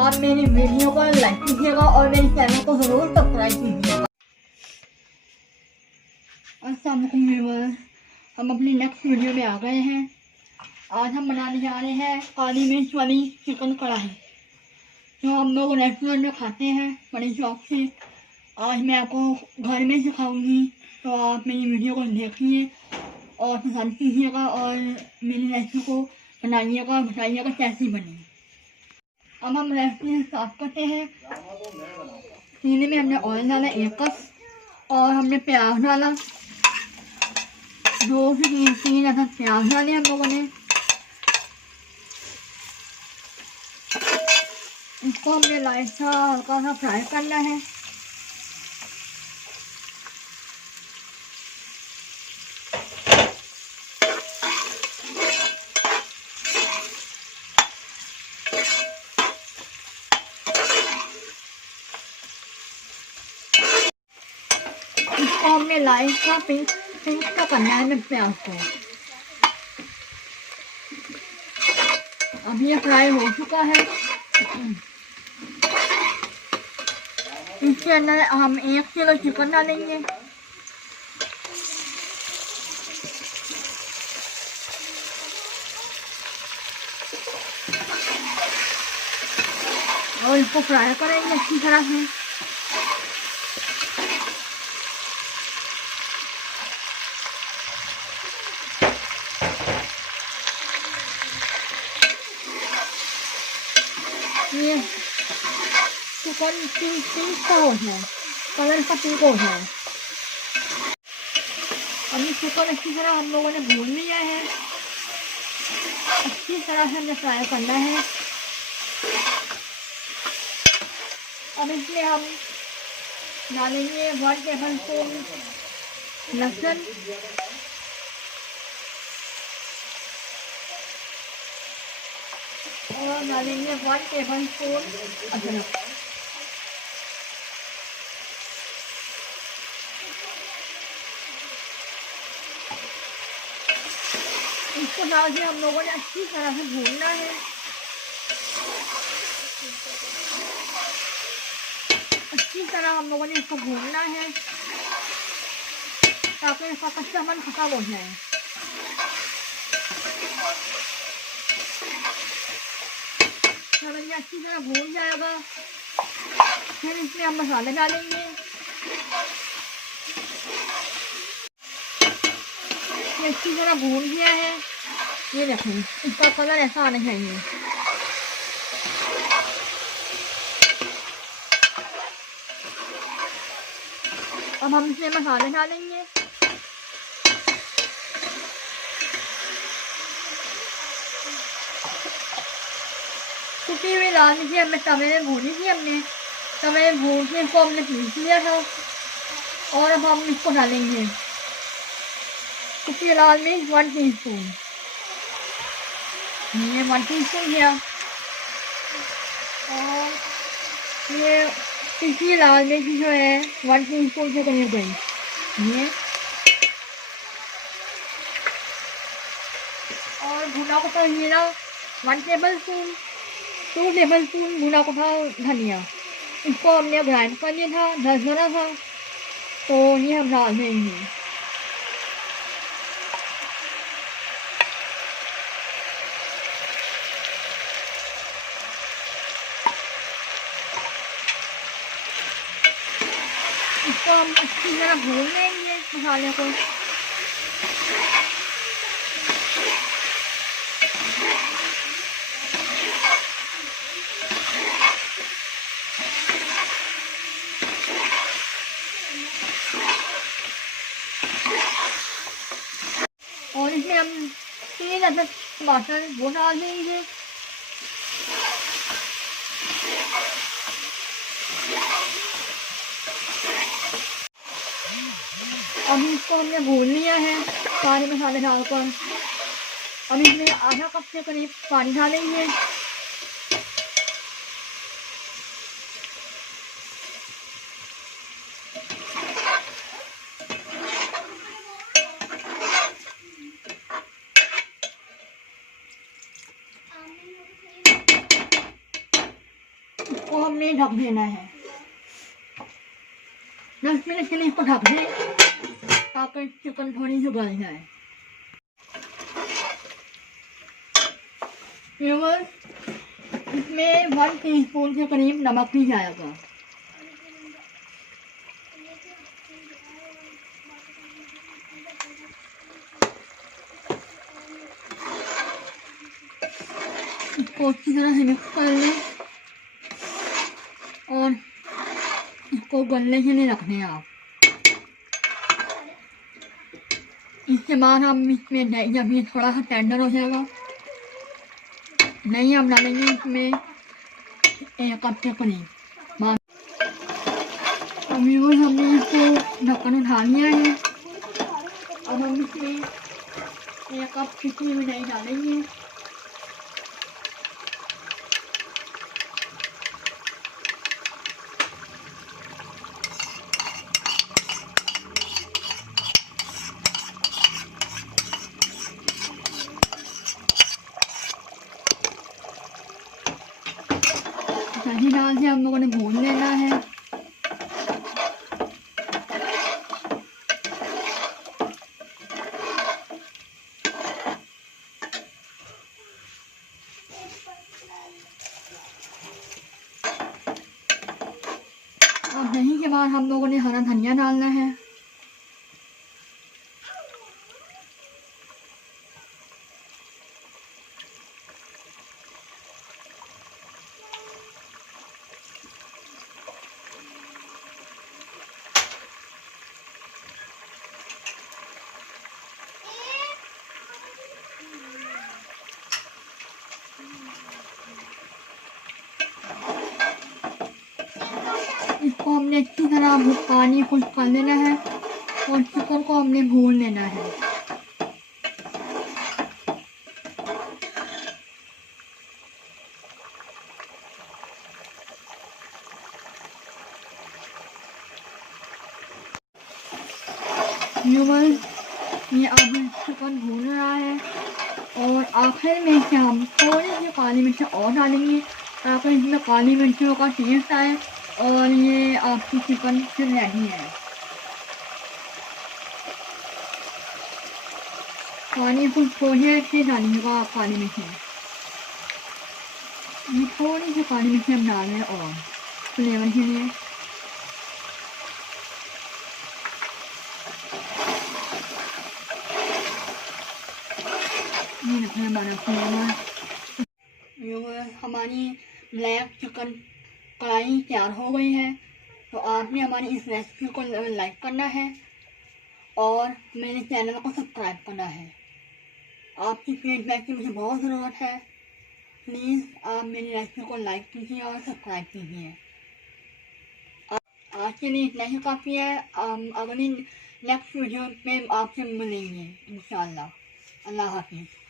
आप मेरी वीडियो को लाइक कीजिएगा और मेरे चैनल को ज़रूर सब्सक्राइब कीजिएगा। अस्सलाम वालेकुम व्यूअर्स, हम अपनी नेक्स्ट वीडियो में आ गए हैं। आज हम बनाने जा रहे हैं काली मिर्च वाली चिकन कढ़ाई, जो हम लोग रेस्टोरेंट में खाते हैं बड़े शौक से। आज मैं आपको घर में सिखाऊंगी, तो आप मेरी वीडियो को देखिए और पसंद कीजिएगा और मेरी रेसिपी को बनाइएगा और बताइएगा कैसी बनी। अब हम रेसिपी स्टार्ट करते हैं। सीने में हमने ऑयल डाला 1 कप और हमने प्याज डाला 2 से 3 अदद प्याज डाले हम लोगों ने। इसको हमने लाइट सा हल्का सा फ्राई करना है। इसको हमने लाइट सा पिंक का करना है मिर्च प्याज को। अब ये फ्राई हो चुका है। इसके अंदर हम 1 किलो चिकन डालेंगे। और इसको फ्राई करेंगे अच्छी तरह से। ये चिकन पिंक का हो जाए, कलर का पिंक हो जाए। अभी चिकन अच्छी तरह हम लोगों ने भून लिया है। अच्छी तरह से हमें फ्राई करना है। अब इसमें हम डालेंगे 1 टेबल स्पून लहसुन और डालेंगे 1 टेबल स्पून अदरक। इसको डाल के हम लोगों ने अच्छी तरह से भूनना है। अच्छी तरह हम लोगों ने इसको भूनना है ताकि इसका कच्चापन खत्म हो जाए। जब ये अच्छी तरह भून जाएगा फिर इसमें हम मसाले डालेंगे। ये अच्छी तरह भून गया है। ये देखें, इसका कलर ऐसा आना चाहिए। अब हम इसमें मसाले डालेंगे। कुटी हुई लाल मिर्ची हमने तवे में भूनी थी। तवे में भून के इसको हमने पीस लिया था और अब हम इसको डालेंगे। कुटी लाल मिर्च 1 टीस्पून, ये 1 टीस्पून किया। और ये पिसी लाल मिर्च जो है 1 टीस्पून से करीब गई ये। और भुना कटा जीरा 1 टेबल स्पून, 2 टेबल स्पून भुना कटा धनिया। इसको हमने ग्राइंड कर लिया था, दस बना था, तो ये हम डाल देंगे। इसको हम अच्छी तरह भून लेंगे मसाले को। और इसमें हम 3 अदद टमाटर वो डाल देंगे। अभी इसको हमने भून लिया है सारे मसाले डालकर। अब इसमें आधा कप से करीब पानी डालेंगे। इसको हमने ढक देना है 10 मिनट के लिए इसको ढक दें ताकि चिकन थोड़ी सी गल जाए। इसमें 1 टीस्पून के करीब नमक भी जाएगा। इसको अच्छी तरह से मिक्स कर लें और इसको गलने के लिए रख दें आप। इसके बाद हम इसमें दही, जब ये थोड़ा सा टेंडर हो जाएगा, दही हम डालेंगे इसमें 1 कप के करीब। अभी वो हमने इसको ढक्कन उठा लिया है। अब हम इसमें 1 कप कितनी हुई दही डालेंगे। दही डाल के हम लोगों ने भून लेना है। अब दही के बाद हम लोगों ने हरा धनिया डालना है। इसको हमने अच्छी तरह पानी खुश कर लेना है और चिकन को हमने भून लेना है। ये अब चिकन भून रहा है और आखिर में से हम थोड़ी सी काली मिर्च और डालेंगे ताकि इसमें काली मिर्चों का टेस्ट आए और ये आपकी चिकन फिर रेडी है। पानी को थोड़ी सी डालिएगा काली मिर्च। ये थोड़ी सी काली मिर्च हम डाल रहे हैं और फ्लेवर के लिए। ये रखना हमारा फ्लेवर। हमारी ब्लैक चिकन कढ़ाई तैयार हो गई है। तो आपने हमारी इस रेसिपी को लाइक करना है और मेरे चैनल को सब्सक्राइब करना है। आपकी फीडबैक की मुझे बहुत ज़रूरत है। प्लीज़ आप मेरी रेसिपी को लाइक कीजिए और सब्सक्राइब कीजिए। आज के लिए इतना ही काफ़ी है। अगली नेक्स्ट वीडियो में आपसे मिलेंगे इंशाल्लाह। अल्लाह हाफिज़।